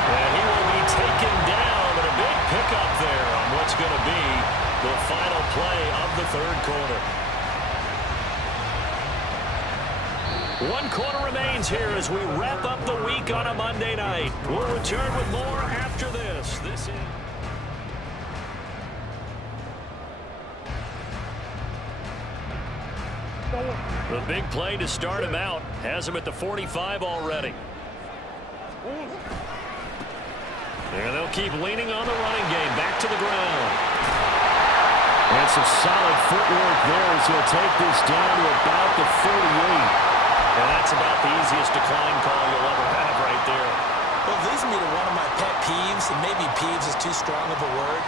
And he will be taken down, but a big pickup there on what's going to be the final play of the 3rd quarter. 1 quarter remains here as we wrap up the week on a Monday night. We'll return with more after this. This is... The big play to start him out. Has him at the 45 already. And they'll keep leaning on the running game. Back to the ground. And some solid footwork there as he'll take this down to about the 48. And that's about the easiest decline call you'll ever have right there. Well, it leads me to one of my pet peeves, and maybe peeves is too strong of a word,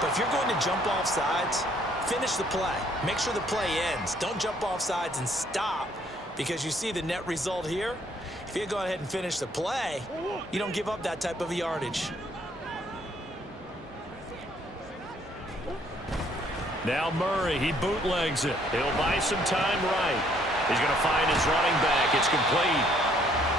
but if you're going to jump off sides, finish the play. Make sure the play ends. Don't jump off sides and stop, because you see the net result here. If you go ahead and finish the play, you don't give up that type of yardage. Now Murray, he bootlegs it. He'll buy some time right. He's going to find his running back. It's complete.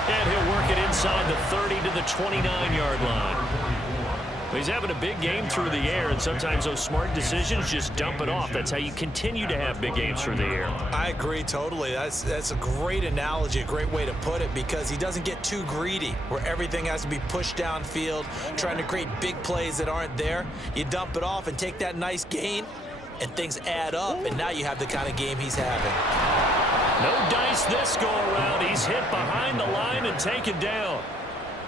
And he'll work it inside the 30 to the 29-yard line. He's having a big game through the air, and sometimes those smart decisions just dump it off. That's how you continue to have big games through the air. I agree totally. That's a great analogy, a great way to put it, because he doesn't get too greedy where everything has to be pushed downfield, trying to create big plays that aren't there. You dump it off and take that nice gain, and things add up, and now you have the kind of game he's having. No dice this go-around. He's hit behind the line and taken down.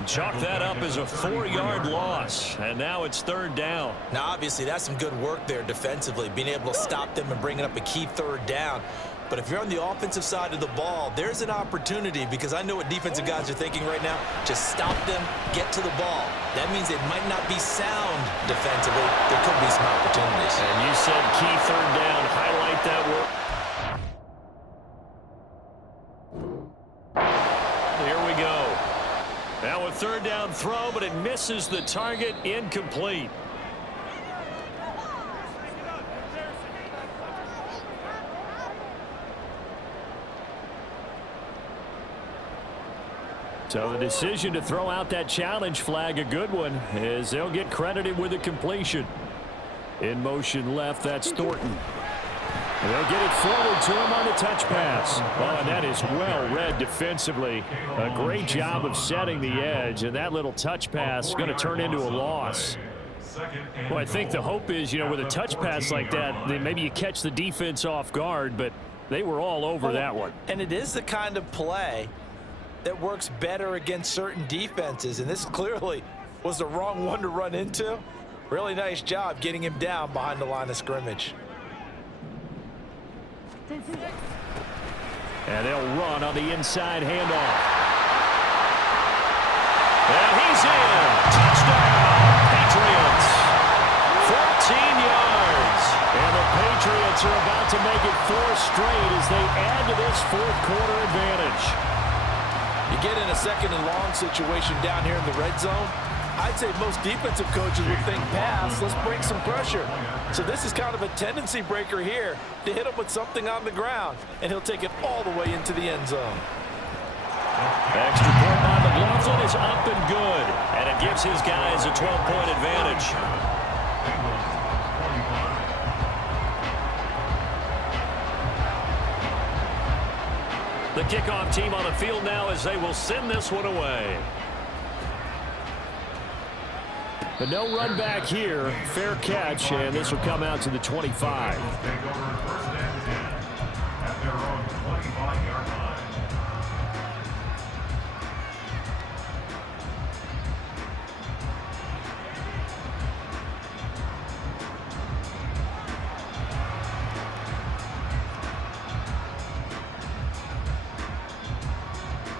Chalk that up as a 4-yard loss, and now it's 3rd down. Now, obviously, that's some good work there defensively, being able to stop them and bringing up a key 3rd down. But if you're on the offensive side of the ball, there's an opportunity, because I know what defensive guys are thinking right now. Just stop them, get to the ball. That means it might not be sound defensively. There could be some opportunities. And you said key 3rd down. Highlight that work. Here we go. Now a 3rd down throw, but it misses the target. Incomplete. So the decision to throw out that challenge flag, a good one, as they'll get credited with a completion. In motion left, that's Thornton. And they'll get it forward to him on the touch pass. Oh, and that is well read defensively. A great job of setting the edge, and that little touch pass is going to turn into a loss. Well, I think the hope is, with a touch pass like that, then maybe you catch the defense off guard, but they were all over that one. And it is the kind of play that works better against certain defenses, and this clearly was the wrong one to run into. Really nice job getting him down behind the line of scrimmage. And they'll run on the inside handoff. And he's in. Touchdown, Patriots. 14 yards. And the Patriots are about to make it 4 straight as they add to this 4th quarter advantage. You get in a 2nd and long situation down here in the red zone, I'd say most defensive coaches would think pass, let's break some pressure. So this is kind of a tendency breaker here to hit him with something on the ground, and he'll take it all the way into the end zone. Extra point by McLaughlin is up and good, and it gives his guys a 12-point advantage. The kickoff team on the field now as they will send this one away. But no run back here. Fair catch, and this will come out to the 25. Take over first and 10 at their own 25-yard line.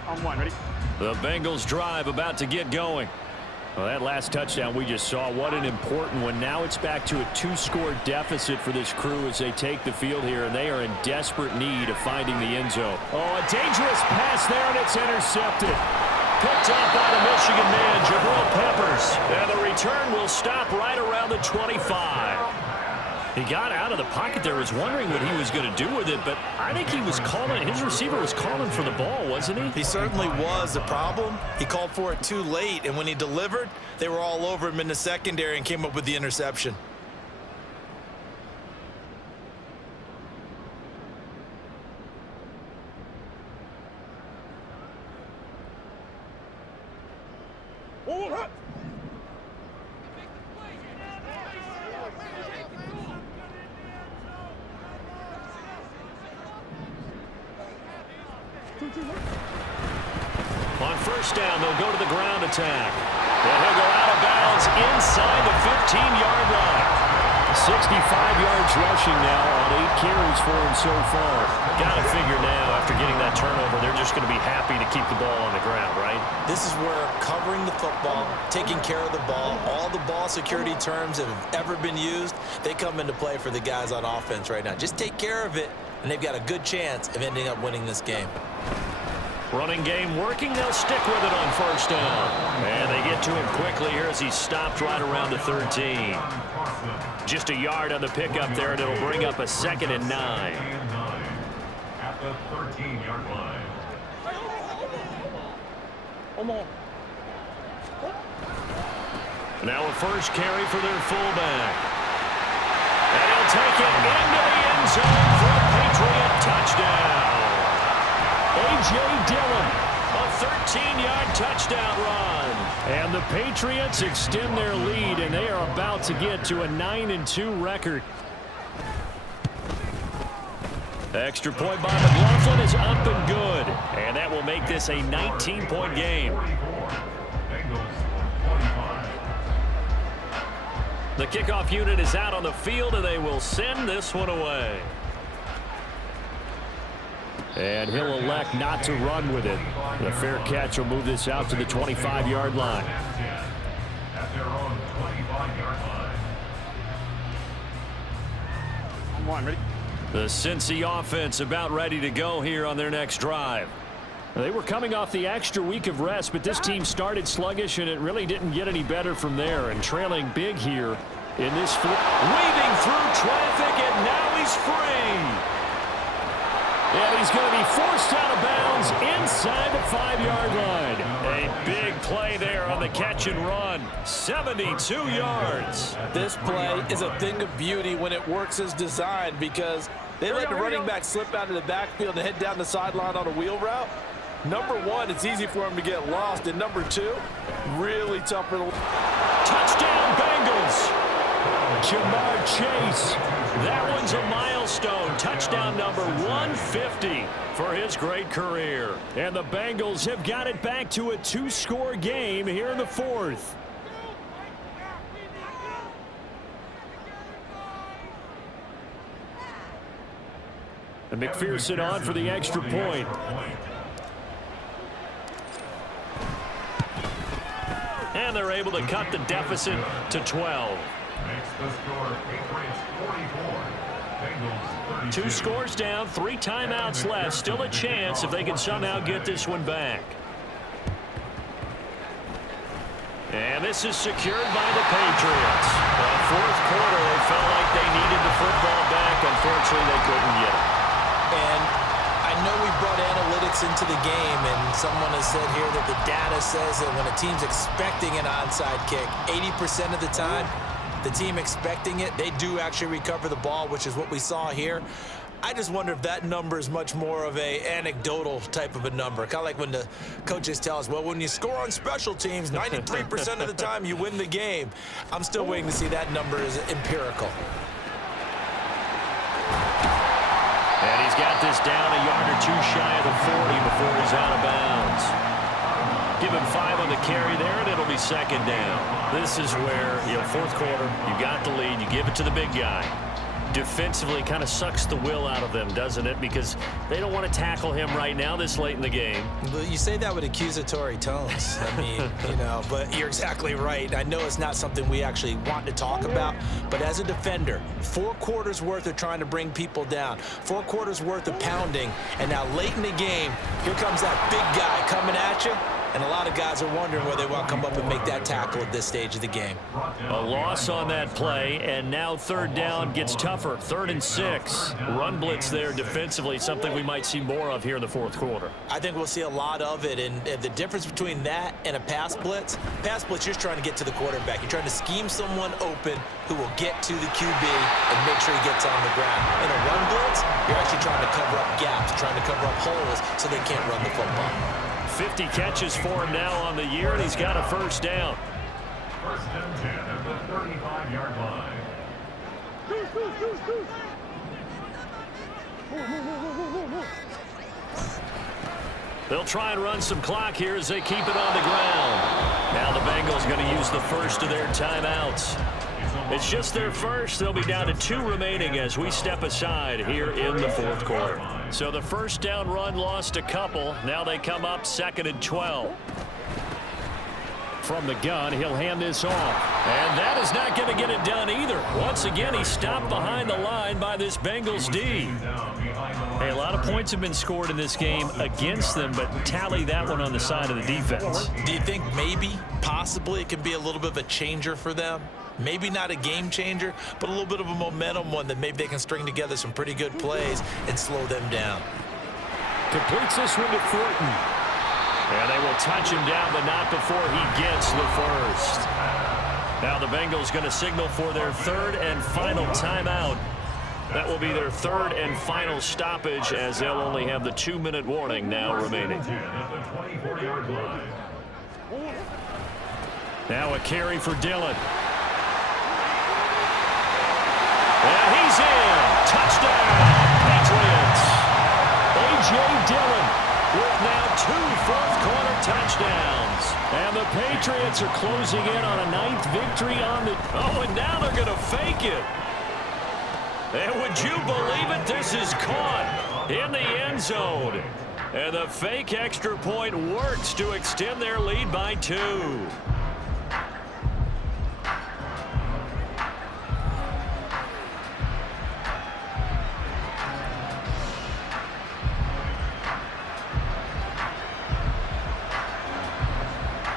On one, ready? The Bengals drive about to get going. Well, that last touchdown we just saw, what an important one. Now it's back to a 2-score deficit for this crew as they take the field here, and they are in desperate need of finding the end zone. Oh, a dangerous pass there, and it's intercepted. Picked up by the Michigan man, Jabril Peppers. And the return will stop right around the 25. He got out of the pocket there, was wondering what he was going to do with it, but I think he was calling, his receiver was calling for the ball, wasn't he? He certainly was. The problem, he called for it too late, and when he delivered, they were all over him in the secondary and came up with the interception. On first down, they'll go to the ground attack. And he'll go out of bounds inside the 15-yard line. 65 yards rushing now on 8 carries for him so far. Got to figure now, after getting that turnover, they're just going to be happy to keep the ball on the ground, right? This is where covering the football, taking care of the ball, all the ball security terms that have ever been used, they come into play for the guys on offense right now. Just take care of it, and they've got a good chance of ending up winning this game. Running game working. They'll stick with it on first down. And they get to him quickly here as he stopped right around the 13. Just a yard on the pickup there, and it'll bring up a 2nd and 9. At the 13-yard line. Now a first carry for their fullback. And he'll take it into the end zone for a Patriot touchdown. A.J. Dillon, a 13-yard touchdown run. And the Patriots extend their lead, and they are about to get to a 9-2 record. The extra point by McLaughlin is up and good. And that will make this a 19-point game. The kickoff unit is out on the field, and they will send this one away. And he'll elect not to run with it. The fair catch will move this out to the 25-yard line. At their own 25-yard line. On one, ready? The Cincy offense about ready to go here on their next drive. They were coming off the extra week of rest, but this team started sluggish, and it really didn't get any better from there. And trailing big here in this weaving through traffic, and now he's free. And he's going to be forced out of bounds inside the 5-yard line. A big play there on the catch and run. 72 yards. This play is a thing of beauty when it works as designed, because they let the running back slip out of the backfield and head down the sideline on a wheel route. Number one, it's easy for him to get lost. And number two, really tough for the... Touchdown Bengals. Jamar Chase. That one's a milestone. Touchdown number 150 for his great career. And the Bengals have got it back to a 2-score game here in the 4th. And McPherson on for the extra point. And they're able to cut the deficit to 12. Makes the score Patriots 44. Bengals 32. 2 scores down, 3 timeouts left. Still a chance if they can somehow get this one back. And this is secured by the Patriots. The 4th quarter, they felt like they needed the football back. Unfortunately, they couldn't get it. And I know we brought analytics into the game, and someone has said here that the data says that when a team's expecting an onside kick, 80% of the time, the team expecting it, they do actually recover the ball, which is what we saw here. I just wonder if that number is much more of a anecdotal type of a number. Kind of like when the coaches tell us, well, when you score on special teams, 93% of the time you win the game. I'm still waiting to see that number is empirical. And he's got this down a yard or two shy of the 40 before he's out of bounds. Give him 5 on the carry there, and it'll be second down. This is where, fourth quarter, you got the lead, you give it to the big guy. Defensively kind of sucks the will out of them, doesn't it? Because they don't want to tackle him right now this late in the game. But you say that with accusatory tones. I mean, but you're exactly right. I know it's not something we actually want to talk about, but as a defender, 4 quarters worth of trying to bring people down, 4 quarters worth of pounding, and now late in the game, here comes that big guy coming at you. And a lot of guys are wondering whether they want to come up and make that tackle at this stage of the game. A loss on that play, and now third down gets tougher. 3rd and 6. Run blitz there defensively, something we might see more of here in the fourth quarter. I think we'll see a lot of it, and the difference between that and a pass blitz, you're just trying to get to the quarterback. You're trying to scheme someone open who will get to the QB and make sure he gets on the ground. In a run blitz, you're actually trying to cover up gaps, trying to cover up holes so they can't run the football. 50 catches for him now on the year, and he's got a first down. First and 10 at the 35-yard line. They'll try and run some clock here as they keep it on the ground. Now the Bengals going to use the first of their timeouts. It's just their first. They'll be down to 2 remaining as we step aside here in the fourth quarter. So the first down run lost a couple. Now they come up 2nd and 12. From the gun, he'll hand this off. And that is not going to get it done either. Once again, he's stopped behind the line by this Bengals D. Hey, a lot of points have been scored in this game against them, but tally that one on the side of the defense. Do you think maybe, possibly, it can be a little bit of a changer for them? Maybe not a game changer, but a little bit of a momentum one that maybe they can string together some pretty good plays and slow them down. Completes this one to Thornton. And they will touch him down, but not before he gets the first. Now the Bengals going to signal for their 3rd and final timeout. That will be their 3rd and final stoppage as they'll only have the 2-minute warning now remaining. Now a carry for Dillon. And he's in. Touchdown, Patriots. A.J. Dillon with now 2 fourth-quarter touchdowns. And the Patriots are closing in on a 9th victory on the... Oh, and now they're going to fake it. And would you believe it? This is caught in the end zone. And the fake extra point works to extend their lead by 2.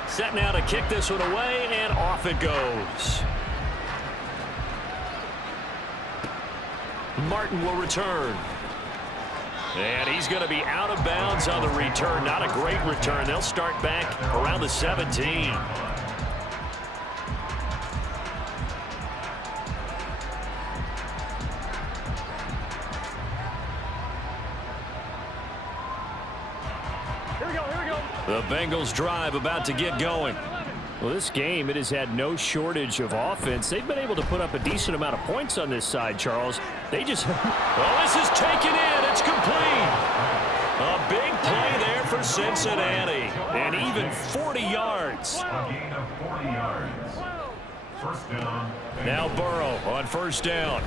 Set now to kick this one away, and off it goes. Martin will return. And he's going to be out of bounds on the return. Not a great return. They'll start back around the 17. The Bengals drive about to get going. Well, this game, it has had no shortage of offense. They've been able to put up a decent amount of points on this side, Charles. They just... Well, this is taken in. It's complete. A big play there for Cincinnati. And even 40 yards. A gain of 40 yards. First down. Now Burrow on first down.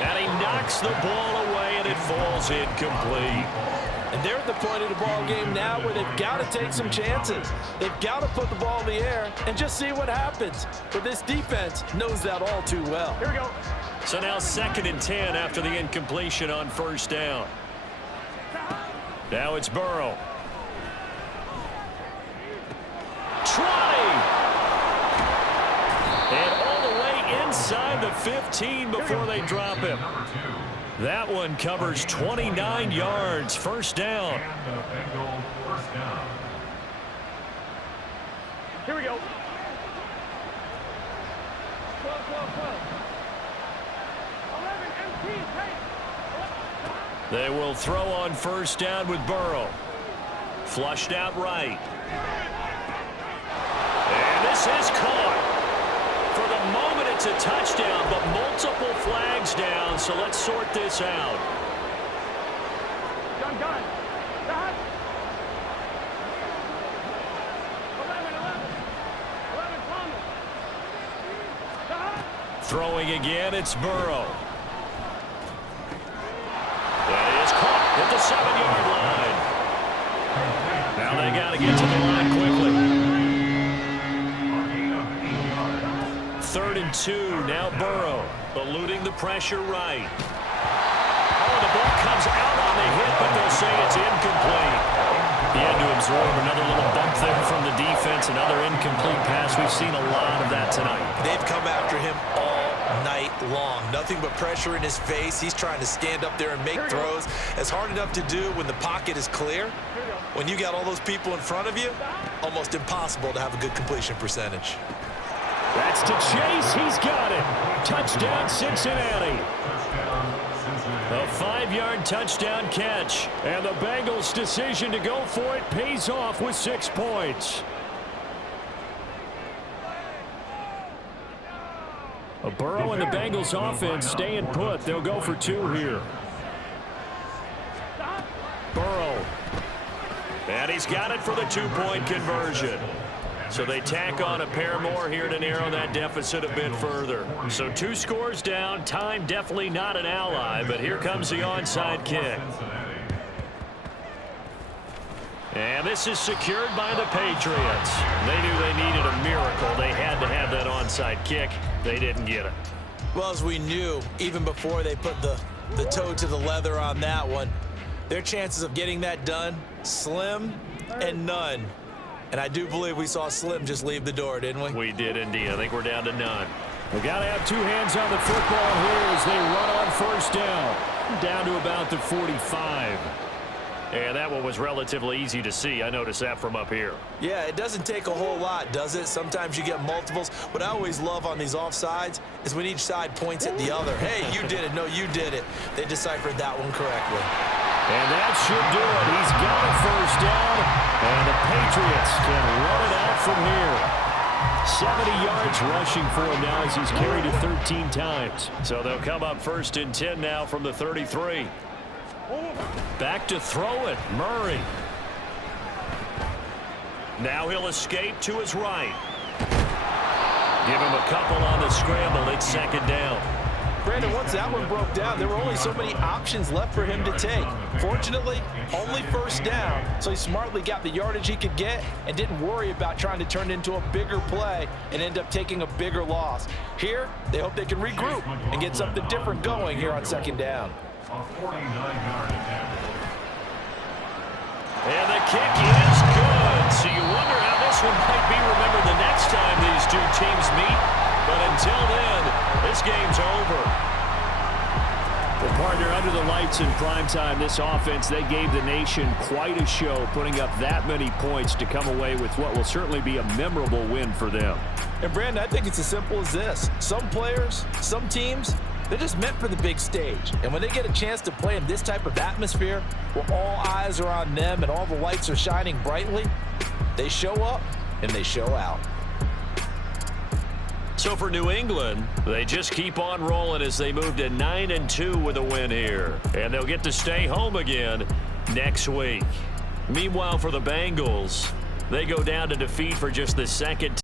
And he knocks the ball away, and it falls incomplete. And they're at the point of the ball game now where they've got to take some chances. They've got to put the ball in the air and just see what happens. But this defense knows that all too well. Here we go. So now 2nd and 10 after the incompletion on first down. Now it's Burrow. 20. And all the way inside the 15 before they drop him. That one covers 29 yards. First down. And the Bengal first down. Here we go. 12, 12, 12. 11, They will throw on first down with Burrow. Flushed out right. And this is caught. For the moment, it's a touchdown, but multiple flags down, so let's sort this out. Gun. 11. Throwing again, it's Burrow. That is caught at the 7-yard line. Now they got to get to the line quickly. 3rd and 2. Now Burrow eluding the pressure right. Oh, the ball comes out on the hit, but they'll say it's incomplete. He had to absorb another little bump there from the defense. Another incomplete pass. We've seen a lot of that tonight. They've come after him all night long. Nothing but pressure in his face. He's trying to stand up there and make throws. It's hard enough to do when the pocket is clear. When you got all those people in front of you, almost impossible to have a good completion percentage. That's to Chase. He's got it. Touchdown, Cincinnati. A 5-yard touchdown catch. And the Bengals' decision to go for it pays off with 6 points. A Burrow and the Bengals offense staying put. They'll go for 2 here. Burrow. And he's got it for the 2-point conversion. So they tack on a pair more here to narrow that deficit a bit further. So 2 scores down. Time definitely not an ally, but here comes the onside kick. And this is secured by the Patriots. They knew they needed a miracle. They had to have that onside kick. They didn't get it. Well, as we knew, even before they put the toe to the leather on that one, their chances of getting that done, slim and none. And I do believe we saw Slim just leave the door, didn't we? We did indeed. I think we're down to none. We got to have 2 hands on the football here as they run on first down. Down to about the 45. And that one was relatively easy to see. I noticed that from up here. Yeah, it doesn't take a whole lot, does it? Sometimes you get multiples. What I always love on these offsides is when each side points at the other. Hey, you did it. No, you did it. They deciphered that one correctly. And that should do it. He's got a first down. And the Patriots can run it out from here. 70 yards rushing for him now as he's carried it 13 times. So they'll come up 1st and 10 now from the 33. Back to throw it, Murray. Now he'll escape to his right. Give him a couple on the scramble. It's 2nd down. Brandon, once that one broke down, there were only so many options left for him to take. Fortunately, only first down, so he smartly got the yardage he could get and didn't worry about trying to turn it into a bigger play and end up taking a bigger loss. Here, they hope they can regroup and get something different going here on 2nd down. A 49-yard attempt. And the kick is good. So you wonder how this one might be remembered the next time these 2 teams meet. But until then, this game's over. Well, partner, under the lights in primetime, this offense, they gave the nation quite a show, putting up that many points to come away with what will certainly be a memorable win for them. And, Brandon, I think it's as simple as this. Some players, some teams, they're just meant for the big stage. And when they get a chance to play in this type of atmosphere, where all eyes are on them and all the lights are shining brightly, they show up and they show out. So for New England, they just keep on rolling as they move to 9-2 with a win here. And they'll get to stay home again next week. Meanwhile, for the Bengals, they go down to defeat for just the 2nd